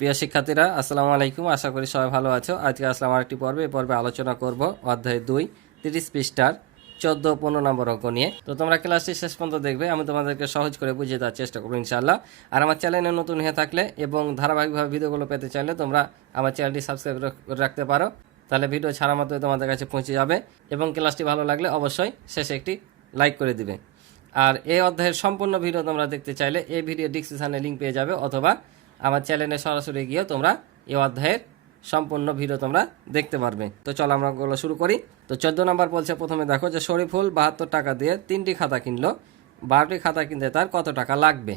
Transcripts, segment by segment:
প্রিয় শিক্ষার্থীরা, আসসালামু আলাইকুম। আশা করি সবাই ভালো আছো। আজকে আসলাম আরেকটি পর্বে। এই পর্বে আলোচনা করব অধ্যায় 2 30 পৃষ্ঠার 14-15 নম্বর অঙ্ক নিয়ে। তো তোমরা ক্লাসটি শেষ পর্যন্ত দেখবে, আমি তোমাদেরকে সহজ করে বুঝিয়ে দেওয়ার চেষ্টা করবো ইনশাআল্লাহ। আর আমার চ্যানেলে নতুন হয়ে থাকলে এবং ধারাবাহিকভাবে ভিডিওগুলো পেতে চাইলে তোমরা আমার চ্যানেলটি সাবস্ক্রাইব করে রাখতে পারো, তাহলে ভিডিও ছাড়া মাত্রই তোমাদের কাছে পৌঁছে যাবে। এবং ক্লাসটি ভালো লাগলে অবশ্যই শেষে একটি লাইক করে দিবে। আর এই অধ্যায়ের সম্পূর্ণ ভিডিও তোমরা দেখতে চাইলে এই ভিডিও ডিসক্রিপশনে লিঙ্ক পেয়ে যাবে, অথবা আমার চ্যানেলে সরাসরি গিয়ে তোমরা এই অধ্যায়ের সম্পূর্ণ ভিডিও তোমরা দেখতে পারবে। তো চলো আমরা ওগুলো শুরু করি। তো 14 নম্বর বলছে, প্রথমে দেখো যে শরীফুল 72 টাকা দিয়ে 3টি খাতা কিনলো, 12টি খাতা কিনতে তার কত টাকা লাগবে।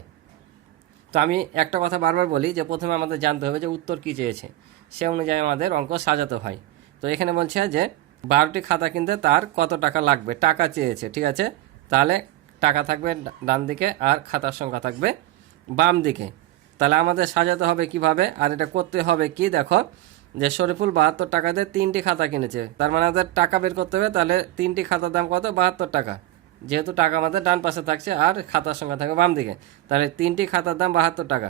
তো আমি একটা কথা বারবার বলি যে প্রথমে আমাদের জানতে হবে যে উত্তর কী চেয়েছে, সে অনুযায়ী আমাদের অঙ্ক সাজাতে হয়। তো এখানে বলছে যে 12টি খাতা কিনতে তার কত টাকা লাগবে, টাকা চেয়েছে, ঠিক আছে। তাহলে টাকা থাকবে ডান দিকে আর খাতার সংখ্যা থাকবে বাম দিকে। তাহলে আমাদের সাজাতে হবে কিভাবে, আর এটা করতে হবে কি, দেখো যে শরীফুল 72 টাকা দিয়ে 3টি খাতা কিনেছে, তার মানে আমাদের টাকা বের করতে হবে। তাহলে 3টি খাতার দাম কত, 72 টাকা, যেহেতু টাকা আমাদের ডান পাশে থাকছে আর খাতার সংখ্যা থাকবে বাম দিকে। তাহলে 3টি খাতার দাম 72 টাকা।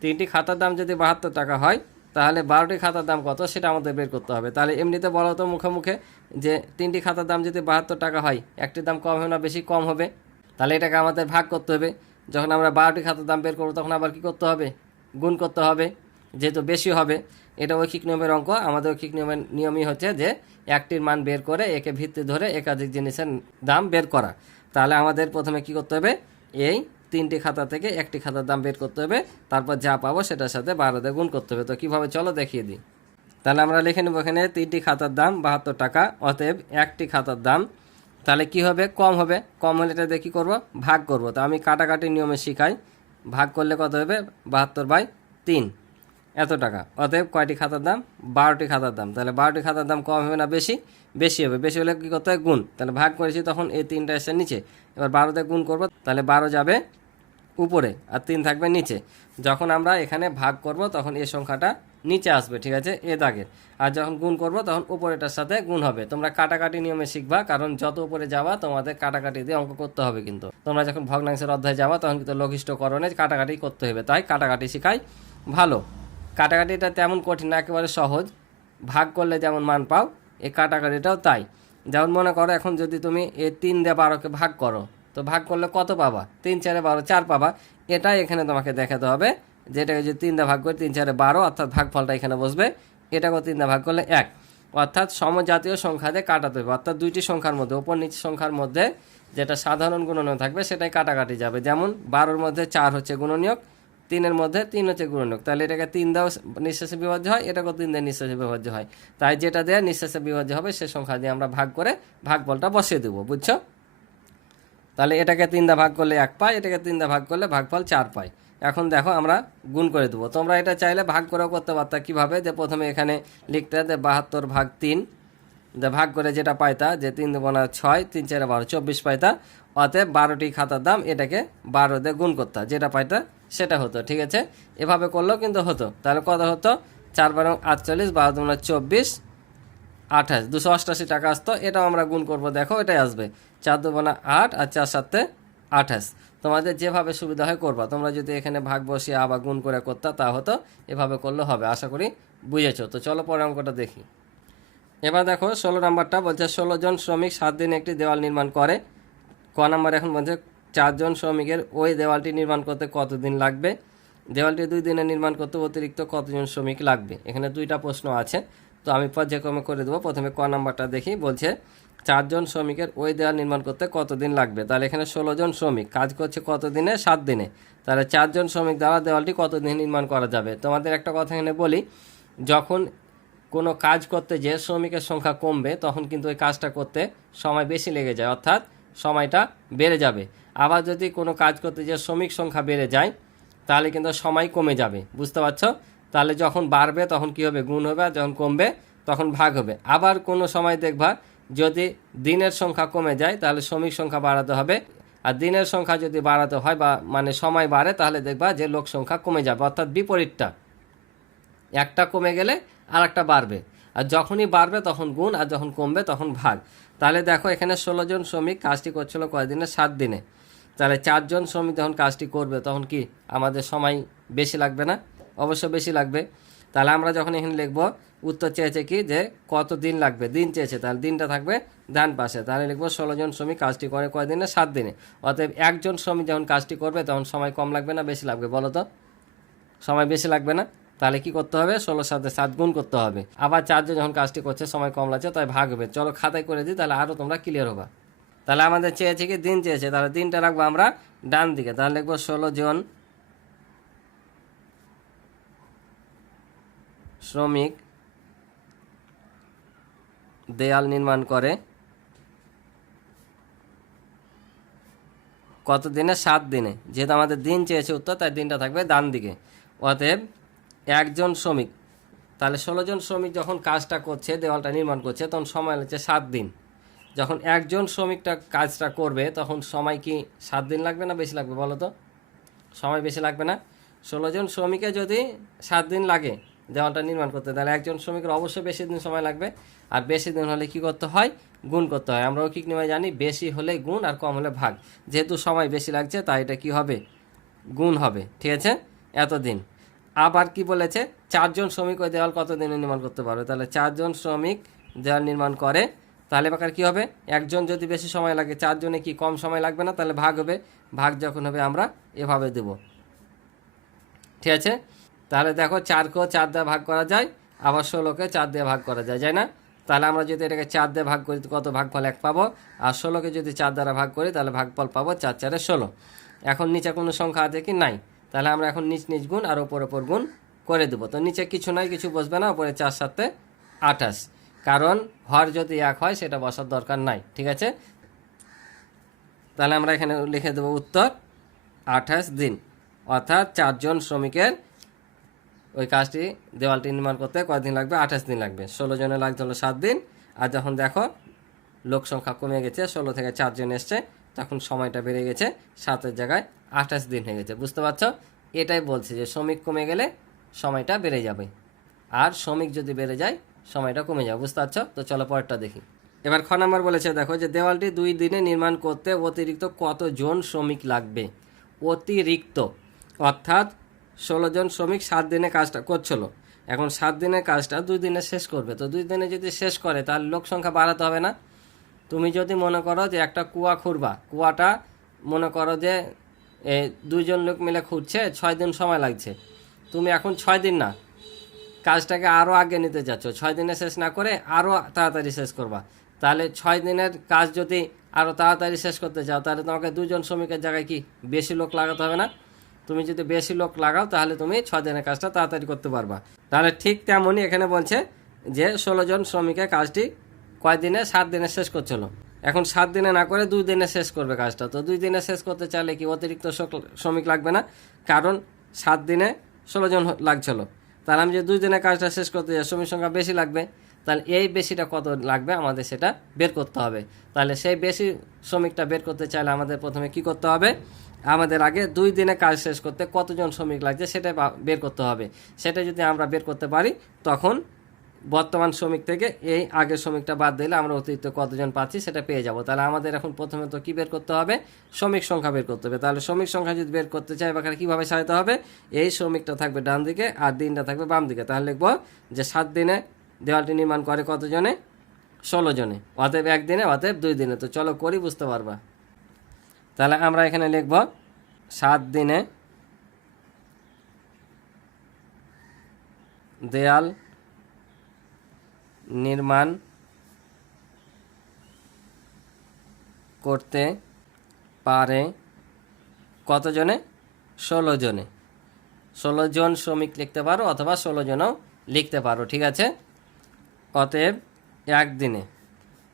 3টি খাতার দাম যদি 72 টাকা হয়, তাহলে 12টি খাতার দাম কত সেটা আমাদের বের করতে হবে। তাহলে এমনিতে বলো তো মুখে মুখে যে 3টি খাতার দাম যদি 72 টাকা হয়, একটির দাম কম হবে না বেশি, কম হবে। তাহলে এটাকে আমাদের ভাগ করতে হবে। যখন আমরা 12টি খাতার দাম বের করবো তখন আবার কী করতে হবে, গুণ করতে হবে, যেহেতু বেশি হবে। এটা ঐকিক নিয়মের অঙ্ক। আমাদের ঐকিক নিয়মই হচ্ছে যে একটির মান বের করে একে ভিত্তি ধরে একাধিক জিনিসের দাম বের করা। তাহলে আমাদের প্রথমে কি করতে হবে, এই 3টি খাতা থেকে একটি খাতার দাম বের করতে হবে, তারপর যা পাবো সেটার সাথে 12 দিয়ে গুণ করতে হবে। তো কীভাবে চলো দেখিয়ে দিই। তাহলে আমরা লিখে নেব এখানে 3টি খাতার দাম 72 টাকা, অতএব একটি খাতার দাম, তাহলে কি হবে, কম হবে। কম হলে এটা দিয়ে কী করবো, ভাগ করব। তো আমি কাটাকাটি নিয়মে শিখাই, ভাগ করলে কত হবে, 72/3 এত টাকা। অতএব কয়টি খাতার দাম, 12টি খাতার দাম। তাহলে 12টি খাতার দাম কম হবে না বেশি, বেশি হবে। বেশি হলে কী করতে হয়, গুণ। তাহলে ভাগ করেছি তখন এই 3টা এসে নিচে, এবার 12 গুণ করব। তাহলে 12 যাবে উপরে আর 3 থাকবে নিচে। যখন আমরা এখানে ভাগ করব তখন এই সংখ্যাটা নিচে আসবে, ঠিক আছে, এ দাগের। আর যখন গুণ করব তখন উপরেটার সাথে গুণ হবে। তোমরা কাটাকাটি নিয়মে শিখবা, কারণ যত উপরে যাবা তোমাদের কাটাকাটি দিয়ে অঙ্ক করতে হবে। কিন্তু তোমরা যখন ভগ্নাংশের অধ্যায়ে যাবা তখন কিন্তু লঘিষ্ঠকরণে কাটাকাটি করতে হবে, তাই কাটাকাটি শিখাই ভালো। কাটাকাটিটা তেমন কঠিন না, একেবারে সহজ। ভাগ করলে যেমন মান পাও, এই কাটাকাটিটাও তাই। যেমন মনে করো এখন যদি তুমি এই 3 দিয়ে 12কে ভাগ করো, তো ভাগ করলে কত পাবা, 3 4 12, 4 পাবা। এটাই এখানে তোমাকে দেখাতে হবে, যেটাকে যদি 3 দিয়ে ভাগ করে 3 4 12, অর্থাৎ ভাগফলটা এখানে বসবে। এটাকেও 3 দিয়ে ভাগ করলে 1, অর্থাৎ সমজাতীয় সংখ্যা দিয়ে কাটাতে হবে। অর্থাৎ দুইটি সংখ্যার মধ্যে, ওপর নিচে সংখ্যার মধ্যে যেটা সাধারণ গুণনীয়ক থাকবে সেটাই কাটাকাটি যাবে। যেমন 12-র মধ্যে 4 হচ্ছে গুণনীয়ক, 3-এর মধ্যে 3 হচ্ছে গুণনীয়ক। তাহলে এটাকে 3 দেওয়া নিঃশেষে বিভাজ্য হয়, এটাকেও 3 দিয়ে নিঃশেষে বিভাজ্য হয়। তাই যেটা দেওয়া নিঃশেষে বিভাজ্য হবে সে সংখ্যা দিয়ে আমরা ভাগ করে ভাগফলটা বসিয়ে দেবো, বুঝছো। তাহলে এটাকে 3 দিয়ে ভাগ করলে 1 পাই, এটাকে 3 দিয়ে ভাগ করলে ভাগফল 4 পাই। এখন দেখো আমরা গুণ করে দেবো। তোমরা এটা চাইলে ভাগ করেও করতে পারতা। কীভাবে, যে প্রথমে এখানে লিখতে যে 72/3, যে ভাগ করে যেটা পাইতা, যে 3 2 6, 3 4 12, 24 পাইতা। অতএব 12টি খাতার দাম, এটাকে 12 দিয়ে গুণ করতা, যেটা পাইতা সেটা হতো, ঠিক আছে। এভাবে করলেও কিন্তু হতো। তাহলে কত হতো, 4 12 48, 12 2 24, 28, 288 টাকা আসতো। এটাও আমরা গুণ করব, দেখো এটাই আসবে, 4 2 8 আর 4 7 28। তোমাদের যেভাবে সুবিধা হয় করবা। তোমরা যদি এখানে ভাগ বসিয়ে আবার গুণ করে করতা তা হতো, এভাবে করলে হবে। আশা করি বুঝেছো। তো চলো পরের অঙ্কটা দেখি। এবার দেখো 16 নাম্বারটা বলছে 16 জন শ্রমিক 7 দিনে একটি দেওয়াল নির্মাণ করে। ক নাম্বার এখন বলছে 4 জন শ্রমিকের ওই দেওয়ালটি নির্মাণ করতে কতদিন লাগবে, দেওয়ালটি 2 দিনে নির্মাণ করতে অতিরিক্ত কতজন শ্রমিক লাগবে। এখানে দুইটা প্রশ্ন আছে, তো আমি পর্যায়ক্রমে করে দেবো। প্রথমে ক নাম্বারটা দেখি, বলছে 4 জন শ্রমিকের ওই দেওয়াল নির্মাণ করতে কতদিন লাগবে। তাহলে এখানে 16 জন শ্রমিক কাজ করছে কত দিনে, 7 দিনে। তাহলে 4 জন শ্রমিক দ্বারা দেওয়ালটি কতদিন নির্মাণ করা যাবে। তোমাদের একটা কথা এখানে বলি, যখন কোনো কাজ করতে যে শ্রমিকের সংখ্যা কমবে তখন কিন্তু ওই কাজটা করতে সময় বেশি লেগে যায়, অর্থাৎ সময়টা বেড়ে যাবে। আবার যদি কোনো কাজ করতে যে শ্রমিক সংখ্যা বেড়ে যায় তাহলে কিন্তু সময় কমে যাবে, বুঝতে পারছো। তাহলে যখন বাড়বে তখন কি হবে, গুণ হবে, আর যখন কমবে তখন ভাগ হবে। আবার কোনো সময় দেখবা যদি দিনের সংখ্যা কমে যায় তাহলে শ্রমিক সংখ্যা বাড়াতে হবে, আর দিনের সংখ্যা যদি বাড়াতে হয় বা মানে সময় বাড়ে তাহলে দেখবা যে লোক সংখ্যা কমে যাবে, অর্থাৎ বিপরীতটা, একটা কমে গেলে আর একটা বাড়বে। আর যখনই বাড়বে তখন গুণ, আর যখন কমবে তখন ভাগ। তাহলে দেখো এখানে 16 জন শ্রমিক কাজটি করছিল কয়দিনে, 7 দিনে। তাহলে 4 জন শ্রমিক যখন কাজটি করবে তখন কি আমাদের সময় বেশি লাগবে না, অবশ্য বেশি লাগবে। তাহলে আমরা যখন এখানে লিখবো উত্তর চেয়েছে কি যে কত দিন লাগবে, দিন চেয়েছে, তাহলে দিনটা থাকবে ডান পাশে। তাহলে লিখবো 16 জন শ্রমিক কাজটি করে কয় দিনে? 7 দিনে। অতএব একজন শ্রমিক যখন কাজটি করবে তখন সময় কম লাগবে না বেশি লাগবে? বলো তো, সময় বেশি লাগবে না? তাহলে কি করতে হবে? 16 সাথে 7 গুণ করতে হবে। আবার 4 জন যখন কাজটি করছে সময় কম লাগছে তাই ভাগ হবে। চলো খাতায় করে দিই, তাহলে আরও তোমরা ক্লিয়ার হবা। তাহলে আমাদের চেয়েছে কি দিন চেয়েছে, তাহলে দিনটা রাখবো আমরা ডান দিকে। তাহলে লিখবো 16 জন শ্রমিক দেয়াল নির্মাণ করে কত দিনে? 7 দিনে। যেহেতু আমাদের দিন চেয়েছে উত্তর, তাই দিনটা থাকবে ডান দিকে। অতএব একজন শ্রমিক, তাহলে 16 জন শ্রমিক যখন কাজটা করছে, দেওয়ালটা নির্মাণ করছে, তখন সময় লাগছে 7 দিন। যখন একজন শ্রমিকটা কাজটা করবে তখন সময় কি 7 দিন লাগবে না বেশি লাগবে? বলো তো, সময় বেশি লাগবে না? 16 জন শ্রমিকে যদি 7 দিন লাগে দেওয়ালটা নির্মাণ করতে, তাহলে একজন শ্রমিকের অবশ্যই বেশি দিন সময় লাগবে। আর বেশি দিন হলে কি করতে হয়? গুণ করতে হয়। আমরা ঐকিক নিয়মে জানি বেশি হলে গুণ আর কম হলে ভাগ। যেহেতু সময় বেশি লাগছে তাই এটা কি হবে? গুণ হবে। ঠিক আছে, এতদিন। আবার কি বলেছে? 4 জন শ্রমিক ওই দেওয়াল কত দিনে নির্মাণ করতে পারবে? তাহলে 4 জন শ্রমিক দেওয়াল নির্মাণ করে, তাহলে এবার কি হবে? একজন যদি বেশি সময় লাগে, 4 জনে কি কম সময় লাগবে না? তাহলে ভাগ হবে। ভাগ যখন হবে আমরা এভাবে দেব। ঠিক আছে, তাহলে দেখো 4কেও 4 দিয়ে ভাগ করা যায়, আবার 16কে 4 দিয়ে ভাগ করা যায়, যায় না? তাহলে আমরা যদি এটাকে 4 দিয়ে ভাগ করি কত? ভাগফল 1 পাবো। আর 16কে যদি 4 দ্বারা ভাগ করি তাহলে ভাগফল পাবো 4 4 16। এখন নিচে কোনো সংখ্যা আছে কি? নাই। তাহলে আমরা এখন নিচ নিচ গুণ আর ওপর ওপর গুণ করে দেবো। তো নিচে কিছু নাই, কিছু বসবে না, ওপরে 4 7 28, কারণ হর যদি 1 হয় সেটা বসার দরকার নাই। ঠিক আছে, তাহলে আমরা এখানে লিখে দেবো উত্তর 28 দিন। অর্থাৎ 4 জন শ্রমিকের ওই কাজটি দেওয়ালটি নির্মাণ করতে কয়দিন লাগবে? 28 দিন লাগবে। 16 জনের লাগতে হলো 7 দিন। আর যখন দেখো লোক সংখ্যা কমে গেছে, 16 থেকে 4 জন এসছে, তখন সময়টা বেড়ে গেছে, 7-এর জায়গায় 28 দিন হয়ে গেছে। বুঝতে পারছ? এটাই বলছে যে শ্রমিক কমে গেলে সময়টা বেড়ে যাবে, আর শ্রমিক যদি বেড়ে যায় সময়টা কমে যাবে। বুঝতে পারছ? তো চলো পরেরটা দেখি। এবার খ নাম্বার বলেছে, দেখো যে দেওয়ালটি 2 দিনে নির্মাণ করতে অতিরিক্ত কতজন শ্রমিক লাগবে? অতিরিক্ত অর্থাৎ 16 জন শ্রমিক 7 দিনে কাজটা করছিল, এখন 7 দিনের কাজটা 2 দিনে শেষ করবে। তো 2 দিনে যদি শেষ করে তাহলে লোক সংখ্যা বাড়াতে হবে না? তুমি যদি মনে করো যে একটা কুয়া খুঁড়বা, কুয়াটা মনে করো যে 2 জন লোক মিলে খুঁড়ছে, 6 দিন সময় লাগছে, তুমি এখন 6 দিন না, কাজটাকে আরও আগে নিতে চাচ্ছ, 6 দিনে শেষ না করে আরও তাড়াতাড়ি শেষ করবা। তাহলে 6 দিনের কাজ যদি আরও তাড়াতাড়ি শেষ করতে চাও তাহলে তোমাকে 2 জন শ্রমিকের জায়গায় কি বেশি লোক লাগাতে হবে না? তুমি যদি বেশি লোক লাগাও তাহলে তুমি 6 দিনের কাজটা তাড়াতাড়ি করতে পারবা। তাহলে ঠিক তেমনই এখানে বলছে যে 16 জন শ্রমিকের কাজটি কয় দিনে? 7 দিনে শেষ করছিল। এখন 7 দিনে না করে 2 দিনে শেষ করবে কাজটা। তো 2 দিনে শেষ করতে চাইলে কি অতিরিক্ত শ্রমিক লাগবে না? কারণ 7 দিনে 16 জন লাগছিল, তাহলে আমি যে 2 দিনে কাজটা শেষ করতে যাই শ্রমিক সংখ্যা বেশি লাগবে। তাহলে এই বেশিটা কত লাগবে আমাদের সেটা বের করতে হবে। তাহলে সেই বেশি শ্রমিকটা বের করতে চাইলে আমাদের প্রথমে কি করতে হবে? আমাদের আগে 2 দিনে কাজ শেষ করতে কতজন শ্রমিক লাগছে সেটা বের করতে হবে। সেটা যদি আমরা বের করতে পারি তখন বর্তমান শ্রমিক থেকে এই আগের শ্রমিকটা বাদ দিলে আমরা অতিরিক্ত কতজন পাচ্ছি সেটা পেয়ে যাব। তাহলে আমাদের এখন প্রথমে তো কী বের করতে হবে? শ্রমিক সংখ্যা বের করতে হবে। তাহলে শ্রমিক সংখ্যা যদি বের করতে চাই এবার কীভাবে সাজাতে হবে? এই শ্রমিকটা থাকবে ডান দিকে আর দিনটা থাকবে বাম দিকে। তাহলে লিখব যে 7 দিনে দেওয়ালটি নির্মাণ করে কতজনে? 16 জনে। অতএব 1 দিনে, অতএব 2 দিনে। তো চলো করি, বুঝতে পারবা। তাহলে আমরা এখানে লিখব 7 দিনে দেয়াল নির্মাণ করতে পারে কতজনে? 16 জনে। 16 জন শ্রমিক লিখতে পারো অথবা 16 জনও লিখতে পারো। ঠিক আছে, অতএব 1 দিনে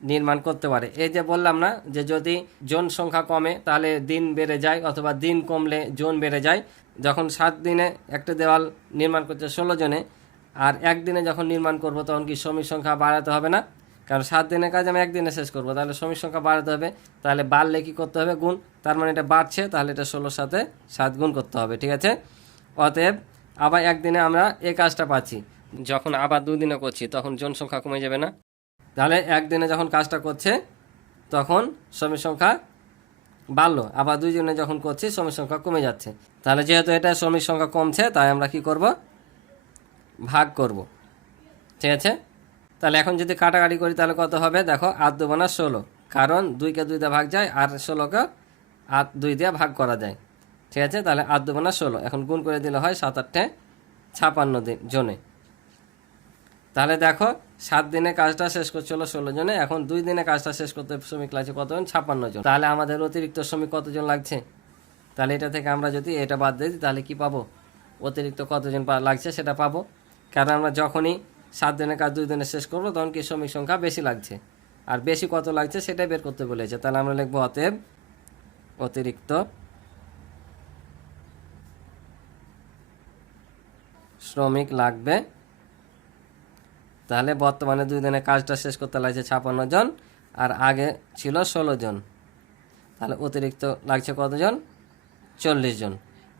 নির্মাণ করতে পারে। এই যে বললাম না যে যদি জন সংখ্যা কমে তাহলে দিন বেড়ে যায়, অথবা দিন কমলে জন বেড়ে যায়। যখন 7 দিনে একটা দেওয়াল নির্মাণ করছে 16 জনে, আর 1 দিনে যখন নির্মাণ করব তখন কি শ্রমিক সংখ্যা বাড়াতে হবে না? কারণ 7 দিনের কাজ আমি 1 দিনে শেষ করব, তাহলে শ্রমিক সংখ্যা বাড়াতে হবে। তাহলে বাড়লে কী করতে হবে? গুণ। তার মানে এটা বাড়ছে, তাহলে এটা 16 সাথে 7 গুণ করতে হবে। ঠিক আছে, অতএব আবার 1 দিনে আমরা এই কাজটা পাচ্ছি। যখন আবার 2 দিনে করছি তখন জনসংখ্যা কমে যাবে না? তাহলে 1 দিনে যখন কাজটা করছে তখন শ্রমিক সংখ্যা বাড়লো, আবার 2 দিনে যখন করছি শ্রমিক সংখ্যা কমে যাচ্ছে। তাহলে যেহেতু এটা শ্রমিক সংখ্যা কমছে তাই আমরা কি করব? ভাগ করব। ঠিক আছে, তাহলে এখন যদি কাটাকাটি করি তাহলে কত হবে? দেখো 8 2 16, কারণ 2কে 2 দিয়ে ভাগ যায় আর 16কে 8 2 দিয়ে ভাগ করা যায়। ঠিক আছে, তাহলে 8 2 16, এখন গুণ করে দিলে হয় 7 8 56 দিন জনে। তাহলে দেখো 7 দিনে কাজটা শেষ করছিল 16 জনে, এখন 2 দিনে কাজটা শেষ করতে শ্রমিক লাগছে কতজন? 56 জন। তাহলে আমাদের অতিরিক্ত শ্রমিক কতজন লাগছে? তাহলে এটা থেকে আমরা যদি এটা বাদ দিই তাহলে কি পাবো? অতিরিক্ত কতজন লাগছে সেটা পাবো, কারণ আমরা যখনই 7 দিনের কাজ 2 দিনে শেষ করবো তখন কি শ্রমিক সংখ্যা বেশি লাগছে, আর বেশি কত লাগছে সেটাই বের করতে বলেছে। তাহলে আমরা লিখবো অতএব অতিরিক্ত শ্রমিক লাগবে। তাহলে বর্তমানে 2 দিনে কাজটা শেষ করতে লাগছে 56 জন, আর আগে ছিল 16 জন। তাহলে অতিরিক্ত লাগছে কতজন? 40 জন।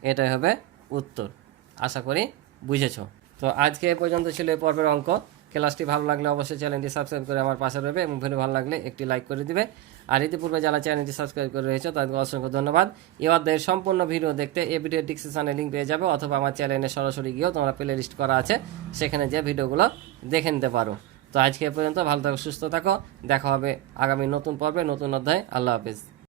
এটাই হবে উত্তর। আশা করি বুঝেছ। তো আজকে এ পর্যন্ত ছিল এই পর্বের অঙ্ক। ক্লাসটি ভালো লাগলে অবশ্যই চ্যানেলটি সাবস্ক্রাইব করে আমার পাশে রয়েবে এবং ভিডিও ভালো লাগলে একটি লাইক করে দিবে। আর ইতিপূর্বে যারা চ্যানেলটি সাবস্ক্রাইব করে রয়েছে তাদেরকে অসংখ্য ধন্যবাদ। এই অধ্যায়ের সম্পূর্ণ ভিডিও দেখতে এই ভিডিও ডিসক্রিপশনে লিঙ্ক পেয়ে যাবে, অথবা আমার চ্যানেলে সরাসরি গিয়েও তোমরা প্লে লিস্ট করা আছে, সেখানে যে ভিডিওগুলো দেখে নিতে পারো। তো আজকে এ পর্যন্ত, ভালো থাকো, সুস্থ থাকো, দেখা হবে আগামী নতুন পর্বে নতুন অধ্যায়। আল্লাহ হাফেজ।